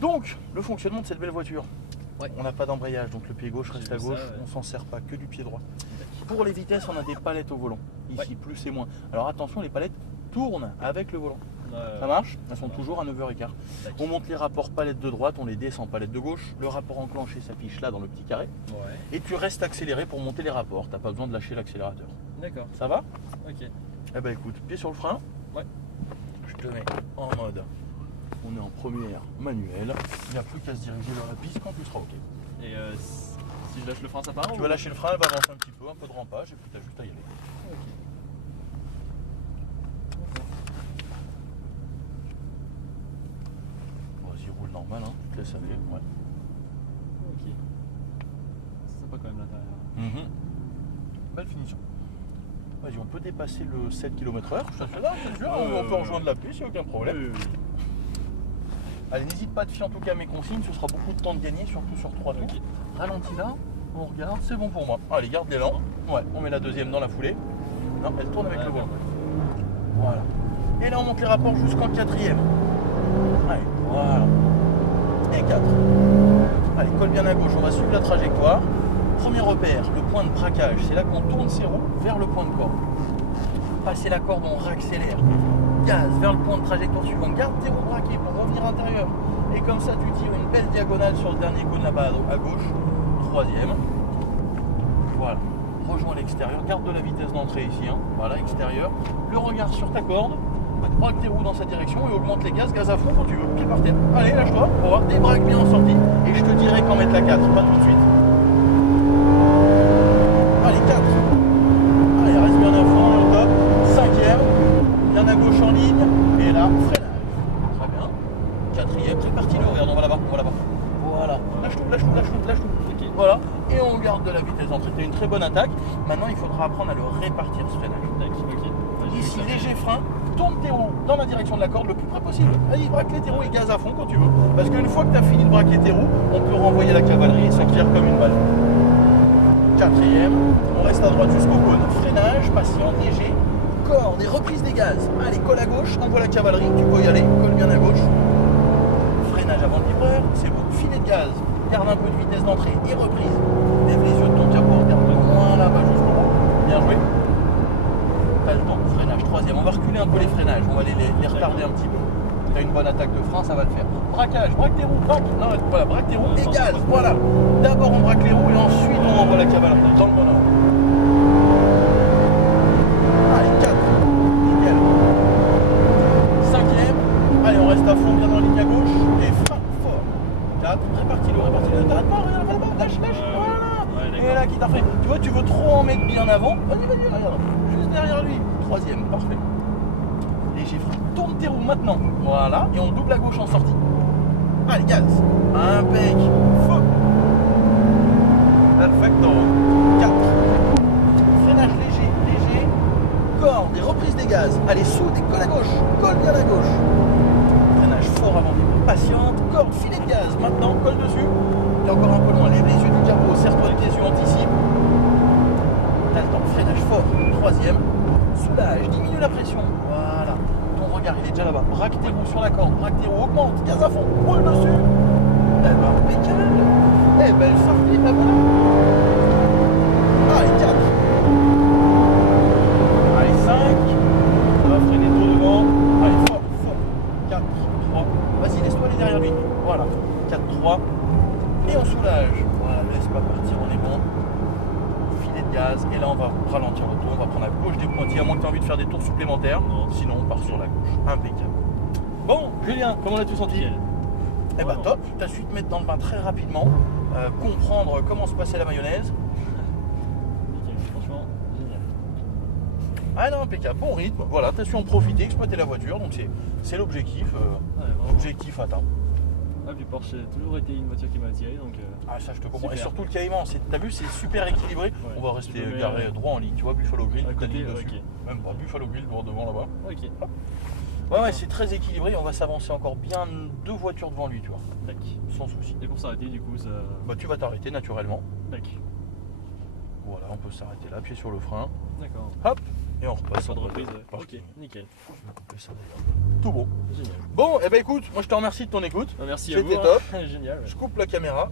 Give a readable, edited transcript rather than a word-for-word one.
Donc, le fonctionnement de cette belle voiture. Ouais. On n'a pas d'embrayage, donc le pied gauche reste à vu gauche, ça, ouais. on s'en sert pas, que du pied droit. Pour les vitesses, on a des palettes au volant. Ici, plus et moins. Alors attention, les palettes tournent avec le volant. Ça marche? Elles sont toujours à 9h15. On monte les rapports palettes de droite, on les descend palettes de gauche. Le rapport enclenché s'affiche là dans le petit carré. Ouais. Et tu restes accéléré pour monter les rapports. T'as pas besoin de lâcher l'accélérateur. D'accord. Ça va? Ok. Eh ben écoute, pied sur le frein. Ouais. Je te mets en mode. On est en première manuelle. Il n'y a plus qu'à se diriger vers la piste quand tout sera ok. Et si je lâche le frein, ça part? Tu vas lâcher le frein, elle va avancer un petit peu, un peu de rampage, et puis tu as juste à y aller. Ok. Vas-y, roule normal, hein. Tu te laisses aller. Ouais. Ok. C'est sympa quand même l'intérieur. Belle finition. Vas-y, on peut dépasser le 7 km/h. Je te là, je te jure, on peut rejoindre la piste, il n'y a aucun problème. Allez, n'hésite pas à te fier en tout cas à mes consignes, ce sera beaucoup de temps de gagner, surtout sur 3 tours. Ok. Ralentis là, on regarde, c'est bon pour moi. Allez, garde l'élan. Ouais, on met la deuxième dans la foulée. Non, elle tourne avec le volant. Voilà. Et là, on monte les rapports jusqu'en quatrième. Allez, voilà. Et 4. Allez, colle bien à gauche, on va suivre la trajectoire. Premier repère, le point de braquage. C'est là qu'on tourne ses roues vers le point de corde. Passer la corde, on réaccélère. Gaz vers le point de trajectoire suivant. Garde tes roues braquées pour revenir intérieur. Et comme ça, tu tires une belle diagonale sur le dernier cône là-bas à gauche. Troisième. Voilà. Rejoins l'extérieur. Garde de la vitesse d'entrée ici. Hein. Voilà, extérieur. Le regard sur ta corde. Braque tes roues dans sa direction et augmente les gaz. Gaz à fond quand tu veux. Pied par terre. Allez, lâche-toi. On va voir. Débraque bien en sortie. Et je te dirai quand mettre la 4. Pas tout de suite. Allez, 4. Allez, reste bien à fond. On est au top. Cinquième. Bien à gauche en ligne. Et là, freinage. Très bien. Quatrième. Répartis-le. Regarde, on va là-bas. On va là-bas. Voilà. Lâche tout, lâche tout, lâche tout, lâche tout. Okay. Voilà. Et on garde de la vitesse d'entrée. C'était une très bonne attaque. Maintenant, il faudra apprendre à le répartir ce freinage. Okay. Ici, léger frein. Tourne tes roues dans la direction de la corde le plus près possible. Vas-y, braque les tes roues et gaz à fond quand tu veux. Parce qu'une fois que tu as fini de braquer tes roues, on peut renvoyer la cavalerie et s'acquérir comme une balle. Quatrième. On reste à droite jusqu'au cône. Freinage, patient, léger. Corde et reprise des gaz. Allez, colle à gauche, envoie la cavalerie. Tu peux y aller. Colle bien à gauche. Freinage avant le livreur. C'est bon. Filet de gaz. Garde un peu de vitesse d'entrée et reprise. Lève les yeux de ton capot. Regarde loin là-bas jusqu'au bout. Bien joué. T'as le temps. Freinage. Troisième. On va reculer un peu les freinages. On va les retarder un petit peu. Tu as une bonne attaque de frein, ça va le faire. Braquage. Braque tes roues. Non, voilà. Braque tes roues et gaz. Voilà. D'abord, on braque les roues et ensuite, on envoie la cavalerie. Dans le bon ordre. Allez, 4. Nickel. Cinquième. Allez, on reste à fond, bien en ligne à gauche. Et frein fort. 4. Répartis-le, répartis-le. T'arrêtes pas, regarde, lâche. Voilà. Et là, qui t'a fait. Tu vois, tu veux trop en mettre bien avant. Vas-y, regarde. Juste derrière lui. Troisième, parfait. Léger frein. Tourne tes roues maintenant. Voilà. Et on double à gauche en sortie. Allez, gaz. Impec. Feu. Perfecto. 4. Freinage léger. Corde et reprise des gaz. Allez, soude et colle à gauche. Colle bien à gauche. Freinage fort avant début. Patiente. Corde, filet de gaz. Maintenant, colle dessus. T'es encore un peu loin. Lève les yeux du capot. Serre-toi les yeux, anticipe. T'as le temps. Freinage fort. Troisième. Soulage. Diminue la pression. Voilà. Ton regard, il est déjà là-bas. Braque tes roues sur la corde. Braque tes roues. Augmente. Gaz à fond. Roule dessus. Eh ben, impeccable. Eh ben, elle sortit. Ben voilà. Allez, 4. Allez, 5. On va freiner tout devant. Allez, fort. 4, 3. Vas-y, laisse-toi aller derrière lui. Voilà. 4, 3. Et on soulage. Voilà, laisse pas partir, on est bon. Filet de gaz. Et là, on va ralentir le tour. On va prendre à gauche des pointillés, à moins que tu aies envie de faire des tours supplémentaires. Sinon, on part sur la gauche. Impeccable. Bon, Julien, comment l'as-tu senti? Eh ben, top. Tu as su te mettre dans le bain très rapidement. Comprendre comment se passait la mayonnaise. Franchement, génial. Ah non, impeccable, bon rythme, voilà, tu as su en profiter, exploiter la voiture, donc c'est l'objectif, objectif atteint. Ah, puis Porsche a toujours été une voiture qui m'a attiré, donc... Ah ça je te comprends, super. et surtout le caïman, t'as vu, c'est super équilibré, Ouais. On va rester Je mets, garé droit en ligne, tu vois, Buffalo Grill, à toute la côté, ligne dessus, ok. même pas, Buffalo Grill droit devant là-bas. Ok. Ouais, c'est très équilibré, on va s'avancer encore bien 2 voitures devant lui, tu vois, Tac. sans souci. Et pour s'arrêter, du coup, ça... Bah tu vas t'arrêter naturellement, Tac. voilà, on peut s'arrêter là, pied sur le frein, D'accord. hop, Et on repasse Pas de en reprise, mode ouais. parking. Ok, nickel. Ça, d'ailleurs. Tout bon. Génial. Bon, et ben écoute, moi je te remercie de ton écoute. Bah, merci à vous. C'était top. Génial. Ouais. Je coupe la caméra.